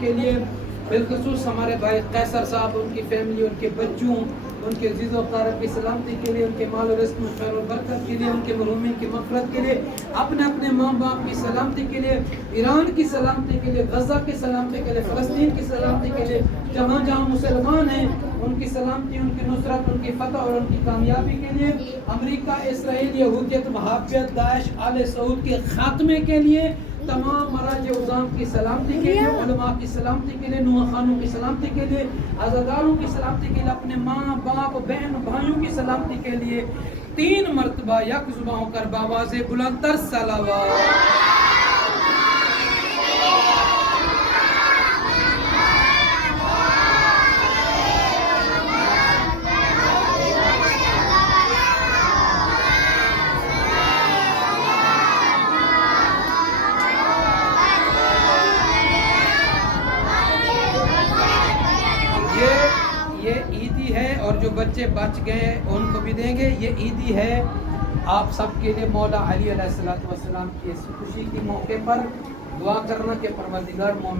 کے لیے، بالخصوص ہمارے بھائی قیصر صاحب، ان کی فیملی، ان کے بچوں، ان کے عزیز و اقارب کی سلامتی کے لیے، ان کے مال و رزق میں خیر و برکت کے لیے، ان کے مرحومین کی مغفرت کے لیے، اپنے اپنے ماں باپ کی سلامتی کے لیے، ایران کی سلامتی کے لیے، غزہ کی سلامتی کے لیے، فلسطین کی سلامتی کے لیے، جہاں جہاں مسلمان ہیں ان کی سلامتی، ان کی نصرت، ان کی فتح اور ان کی کامیابی کے لیے، امریکہ، اسرائیل، یہودیت، وہابیت، داعش، آل سعود کے خاتمے کے لیے، تمام مراجع عظام کی سلامتی کے لیے، علماء کی سلامتی کے لیے، نوح خانوں کی سلامتی کے لیے، عزاداروں کی سلامتی کے لیے، اپنے ماں باپ بہن بھائیوں کی سلامتی کے لیے 3 مرتبہ یک زباں ہو کر بآواز بلند تر صلوات۔ یہ عیدی ہے، اور جو بچے بچ گئے ان کو بھی دیں گے۔ یہ عیدی ہے آپ سب کے لیے۔ مولا علی علیہ السلام کی اس خوشی کے موقع پر دعا کرنا کہ پروردگار مومن